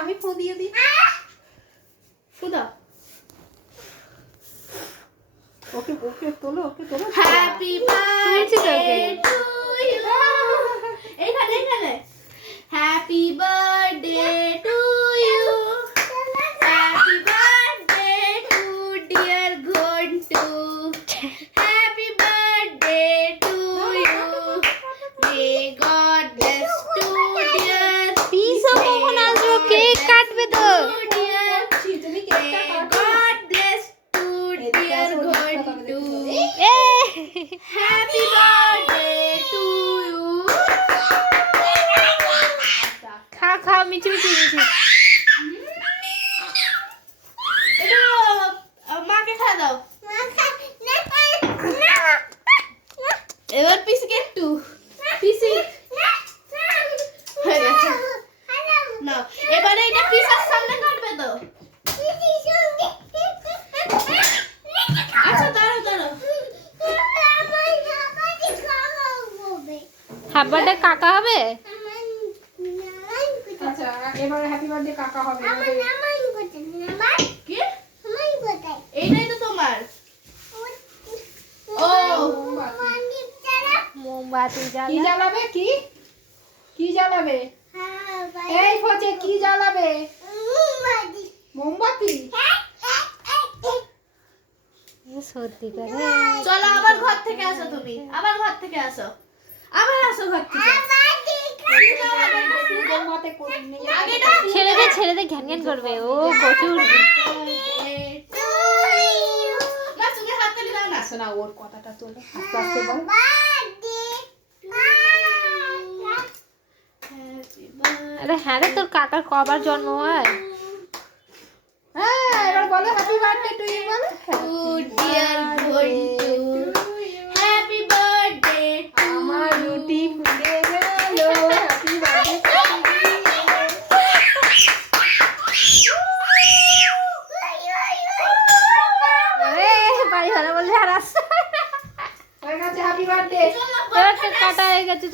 আমি ফু দিয়ে দিই। ফু দাও। ওকে ওকে তোলো, ওকে তোলো। Happy birthday to you. এইখানে এইখানে। Happy birthday to you. Happy birthday to dear Ghantu. Happy birthday to you. May god bless to dear. পিসো কখন আসবে? কেক কাটবে তো। তুমি কেকটা কাটো। God bless to dear Ghantu. এ হ্যাপি বার্থডে টু ইউ। খা খা মিঠি মিঠি মিঠি। এটা মাকে খা দাও। এবার পিসিকে একটু। পিসি হয়ে গেছে। না এবারে এটা পিসার সামনে কাটবে তো। আচ্ছা দাঁড়াও দাঁড়াও। হ্যাপি বার্থডে কাকা হবে? আচ্ছা এবারে হ্যাপি বার্থডে কাকা হবে। কি? এইটাই তো তোমার। ও মোমবাতি কি জ্বালা। জ্বালাবে? কি কি জ্বালাবে? এই ফচে কি জ্বালাবে? মোমবাতি। সত্যি করে। চলো আবার ঘর থেকে আসো তুমি। আবার ঘর থেকে আসো। আবার আসো ঘর থেকে। মোমবাতি করে নিয়ে যাবে। আগেটা ছেড়ে দে ঘ্যান ঘ্যান করবে। ও প্রচুর। মা তুমি হাত তালি দাও না। শোনা ওর কথাটা তোলো আস্তে আস্তে বল। আরে হ্যাঁ রে, তোর কাকার কবার জন্ম হয়? হ্যাঁ এবার বলো হ্যাপি বার্থডে টু ইউ বলো। Dear Ghantu. Happy birthday to আমার রুটি ফুলে গেল। Happy birthday. আরে বাড়ি ভালো বললে আর আসছে। হয়ে গেছে হ্যাপি বার্থডে। কাটা হয়ে গেছে।